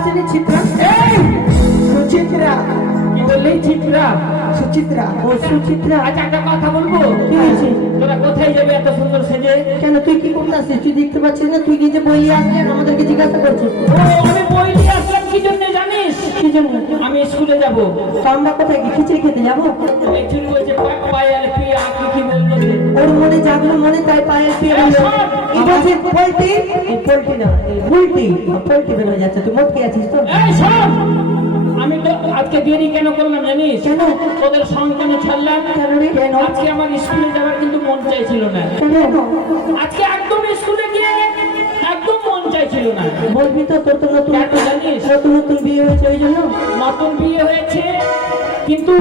আসেনি চিত্রা? এই সুচিত্রা কি বললি? চিত্রা সুচিত্রা ও সুচিত্রা। আচ্ছা একটা কথা বলবো, কি হয়েছে? তোরা কোথায় যাবে এত সুন্দর সেজে? কেন তুই কি করতে আসছিস? তুই দেখতে পাচ্ছিস না তুই কি যে বই নিয়ে আসলেন আমাদেরকে জিজ্ঞাসা করছিস? ও আমি বই নিয়ে আসলাম কি জন্য জানিস? কি জন্য? আমি স্কুলে যাব। তো আমরা কোথায় কি খিচুড়ি খেতে যাবো? একচুয়ালি বলছে পায়েল পিয়া কি বললো ওর মনে জাগলো মনে তাই পায়েল পিয়া বললো। কি বলছিস? পোল্ট্রি? পোল্ট্রি না বুলটি। পোল্ট্রি বের হয়ে যাচ্ছে। তুই মোট খেয়ে আছিস তো? এই শোন, আমি তো আজকে দেরি কেন করলাম জানিস? কেন? তোদের সঙ্গে কেন ছাড়লাম? কেন? আজকে আমার স্কুলে যাওয়ার কিন্তু মন চাইছিল না। কেন? আজকে একদম স্কুলে গিয়ে একদম মন চাইছিল না। বলবি তো তোর তো নতুন জানিস নতুন নতুন বিয়ে হয়েছে ওই জন্য? নতুন বিয়ে হয়েছে কিন্তু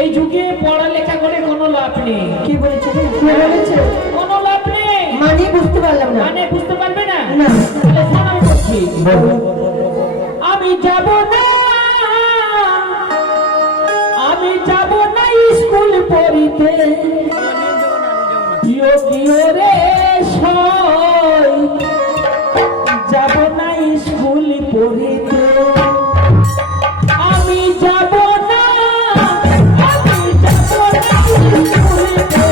এই যুগে পড়ালেখা করে কোনো লাভ নেই। কি বলেছে? কোনো লাভ নেই মানে বুঝতে পারলাম না। মানে বুঝতে পারবে না? না তাহলে শোন আমি বলছি। আমি যাব না, আমি যাব না স্কুল পড়িতে। কিও কিও রে সই যাব না স্কুল পড়িতে। আমি যাব না, আমি যাব না স্কুল পড়িতে।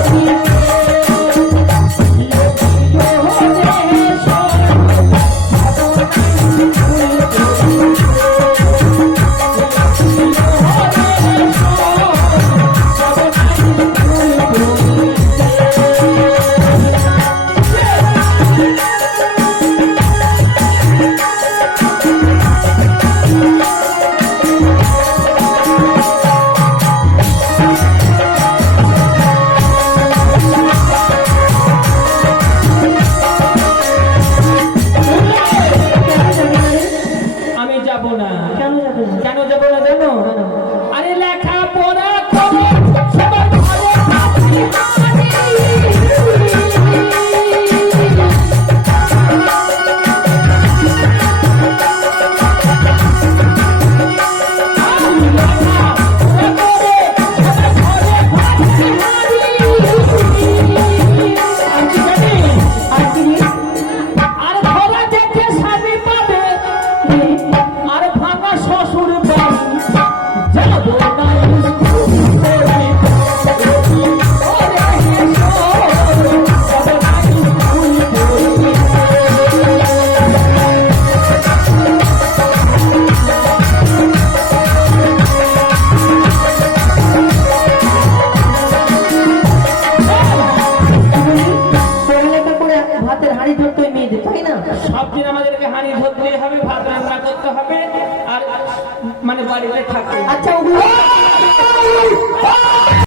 মানে বাড়িতে থাকে। আচ্ছা ওগুলো